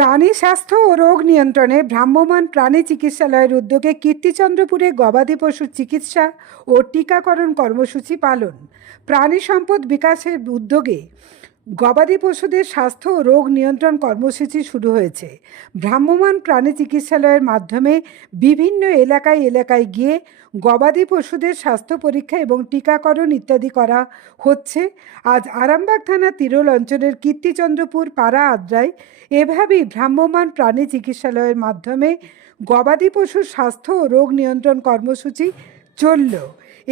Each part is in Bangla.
প্রাণী স্বাস্থ্য ও রোগ নিয়ন্ত্রণে ভ্রাম্যমাণ প্রাণী চিকিৎসালয়ের উদ্যোগে কীর্তিচন্দ্রপুরে গবাদি পশুর চিকিৎসা ও টিকাকরণ কর্মসূচি পালন। প্রাণী সম্পদ বিকাশের উদ্যোগে গবাদি পশুদের স্বাস্থ্য ও রোগ নিয়ন্ত্রণ কর্মসূচি শুরু হয়েছে। ভ্রাম্যমাণ প্রাণী চিকিৎসালয়ের মাধ্যমে বিভিন্ন এলাকায় এলাকায় গিয়ে গবাদি পশুদের স্বাস্থ্য পরীক্ষা এবং টিকাকরণ ইত্যাদি করা হচ্ছে। আজ আরামবাগ থানা তিরোল অঞ্চলের কীর্তিচন্দ্রপুর পাড়া আদ্রায় এভাবেই ভ্রাম্যমাণ প্রাণী চিকিৎসালয়ের মাধ্যমে গবাদি পশুর স্বাস্থ্য ও রোগ নিয়ন্ত্রণ কর্মসূচি চলল।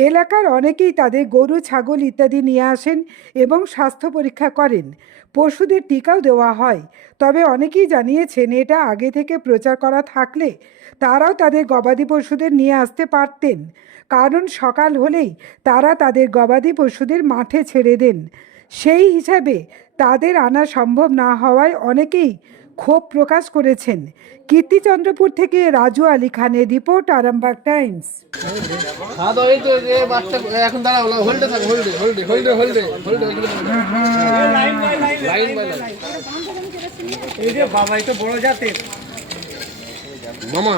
এলাকার অনেকেই তাদের গরু, ছাগল ইত্যাদি নিয়ে আসেন এবং স্বাস্থ্য পরীক্ষা করেন। পশুদের টিকাও দেওয়া হয়। তবে অনেকেই জানিয়েছেন, এটা আগে থেকে প্রচার করা থাকলে তারাও তাদের গবাদি পশুদের নিয়ে আসতে পারতেন। কারণ সকাল হলেই তারা তাদের গবাদি পশুদের মাঠে ছেড়ে দেন। সেই হিসাবে তাদের আনা সম্ভব না হওয়ায় অনেকেই ক্ষোভ প্রকাশ করেছেন কীর্তিচন্দ্রপুর থেকে রাজু আলী খানের রিপোর্ট আরামবাগ টাইমস। খাওয়া দাওয়া এই তো যে বাচ্চা এখন দাঁড়া হোল্ডে থাক হোল্ডে হোল্ডে হোল্ডে হোল্ডে হোল্ডে লাইন বাই লাইন এই যে বাবা এটা বড় জাতের মামা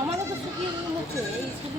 আমারও তো শুকিয়ে গেছে এই শুধু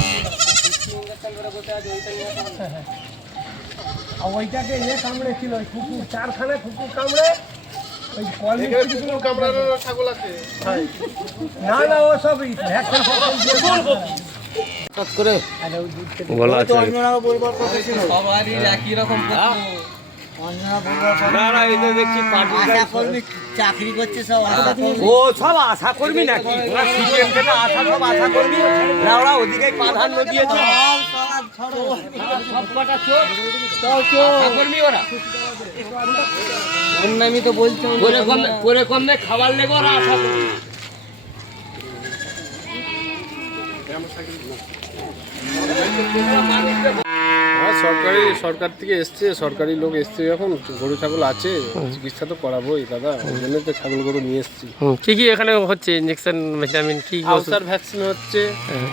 ওইটাকে এ কামড়েছিল ওই কুকুর চারখানা কুকুর কামড়ে ওই ছাগল আছে? না না ও করে বলা আছে। সবারই একই রকম চাকরি করছে সব ও সব আশা করবি নাকি? আশা সব আশা করবি না ওরা ওদিকে প্রাধান্য দিয়েছে আমি তো বলছি করে কমে খাবার আশা করবি হ্যাঁ সরকারি সরকার থেকে এসছে সরকারি লোক এসছে যখন গরু ছাগল আছে চিকিৎসা তো করাবোই দাদা ওই জন্য তো ছাগল গরু নিয়ে এসছি। কি কি এখানে হচ্ছে ইঞ্জেকশন ভিটামিন কি কি আলসার ভ্যাকসিন হচ্ছে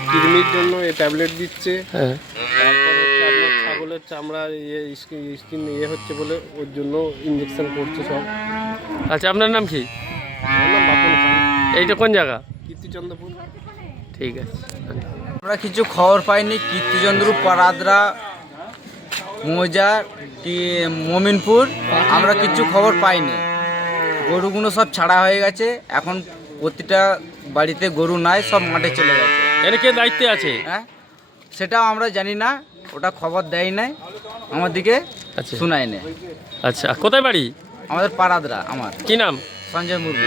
কিডনির জন্য এই ট্যাবলেট দিচ্ছে হ্যাঁ তারপর হচ্ছে আপনার ছাগলের চামড়া ইয়ে স্কিন ইয়ে হচ্ছে বলে ওর জন্য ইঞ্জেকশন করছে সব। আচ্ছা আপনার নাম কি? এইটা কোন জায়গা? কীর্তিচন্দ্রপুর। ঠিক আছে আমরা কিছু খবর পাইনি। কীর্তিচন্দ্র পারাদ্রা মোজা কি মমিনপুর আমরা কিছু খবর পাইনি। গরুগুলো সব ছাড়া হয়ে গেছে। এখন প্রতিটা বাড়িতে গরু নাই সব মাঠে চলে গেছে। এর কে দায়িত্বে আছে? হ্যাঁ? সেটাও আমরা জানি না। ওটা খবর দেয় নাই আমাদেরকে আচ্ছা। শোনায় নাই। আচ্ছা কোথায় বাড়ি? আমাদের পাড়াদরা আমার। কি নাম? সঞ্জয় মুর্মু।